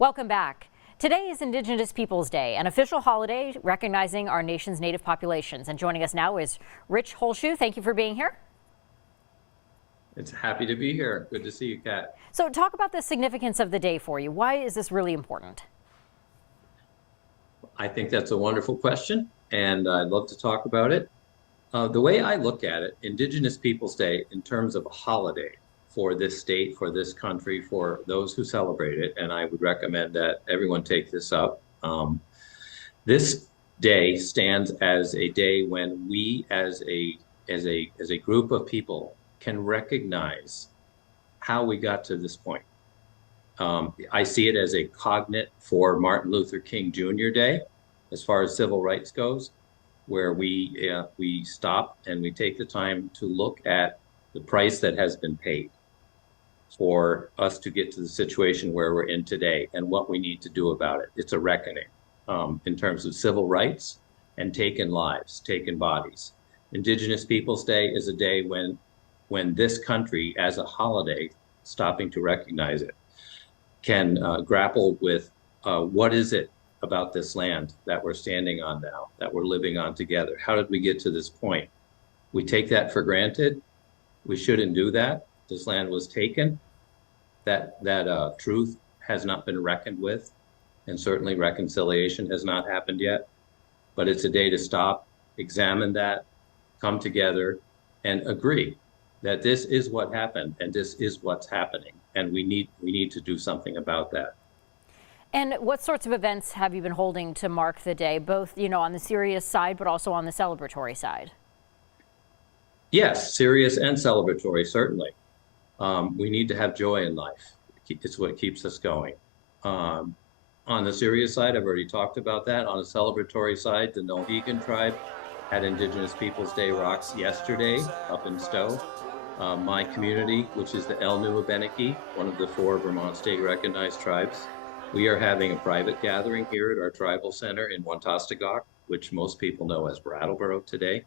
Welcome back. Today is Indigenous Peoples Day, an official holiday recognizing our nation's native populations. And joining us now is Rich Holschuh. Thank you for being here. It's happy to be here. Good to see you, Kat. So talk about the significance of the day for you. Why is this really important? I think that's a wonderful question, and I'd love to talk about it. The way I look at it, Indigenous Peoples Day, in terms of a holiday for this state, for this country, for those who celebrate it, and I would recommend that everyone take this up. This day stands as a day when we, as a group of people, can recognize how we got to this point. I see it as a cognate for Martin Luther King Jr. Day, as far as civil rights goes, where we stop and we take the time to look at the price that has been paid for us to get to the situation where we're in today and what we need to do about it. It's a reckoning in terms of civil rights and taken lives, taken bodies. Indigenous Peoples Day is a day when this country, as a holiday, stopping to recognize it, can grapple with what is it about this land that we're standing on now, that we're living on together. How did we get to this point? We take that for granted. We shouldn't do that. This land was taken. That truth has not been reckoned with, and certainly reconciliation has not happened yet. But it's a day to stop, examine that, come together, and agree that this is what happened and this is what's happening, and we need to do something about that. And what sorts of events have you been holding to mark the day, both, on the serious side, but also on the celebratory side? Yes, serious and celebratory, certainly. We need to have joy in life. It's what keeps us going. On the serious side, I've already talked about that. On the celebratory side, the Mohegan tribe had Indigenous Peoples Day rocks yesterday up in Stowe. My community, which is the Elnu-Abenaki, one of the 4 Vermont state recognized tribes, we are having a private gathering here at our tribal center in Wantastagok, which most people know as Brattleboro today.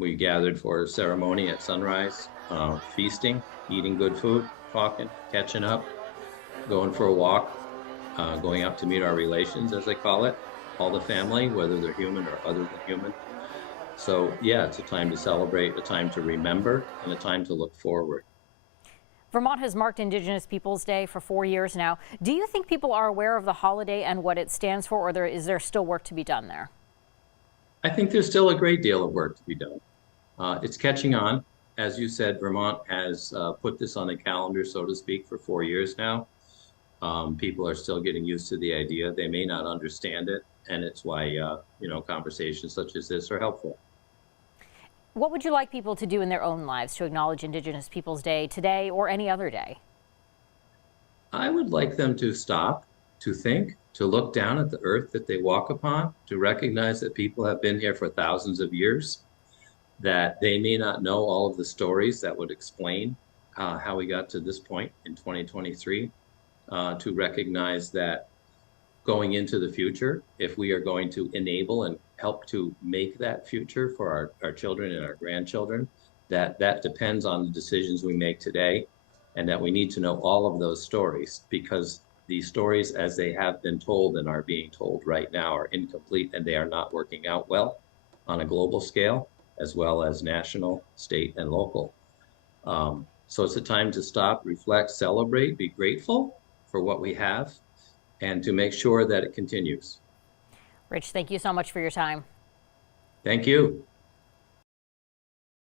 We gathered for a ceremony at sunrise, feasting, eating good food, talking, catching up, going for a walk, going out to meet our relations, as they call it, all the family, whether they're human or other than human. So yeah, it's a time to celebrate, a time to remember, and a time to look forward. Vermont has marked Indigenous Peoples Day for 4 years now. Do you think people are aware of the holiday and what it stands for, or is there still work to be done there? I think there's still a great deal of work to be done. It's catching on. As you said, Vermont has put this on the calendar, so to speak, for 4 years now. People are still getting used to the idea. They may not understand it, and it's why conversations such as this are helpful. What would you like people to do in their own lives to acknowledge Indigenous Peoples Day today or any other day? I would like them to stop, to think, to look down at the earth that they walk upon, to recognize that people have been here for thousands of years, that they may not know all of the stories that would explain how we got to this point in 2023, to recognize that going into the future, if we are going to enable and help to make that future for our children and our grandchildren, that depends on the decisions we make today, and that we need to know all of those stories, because the stories as they have been told and are being told right now are incomplete, and they are not working out well on a global scale, as well as national, state, and local. So it's a time to stop, reflect, celebrate, be grateful for what we have, and to make sure that it continues. Rich, thank you so much for your time. Thank you.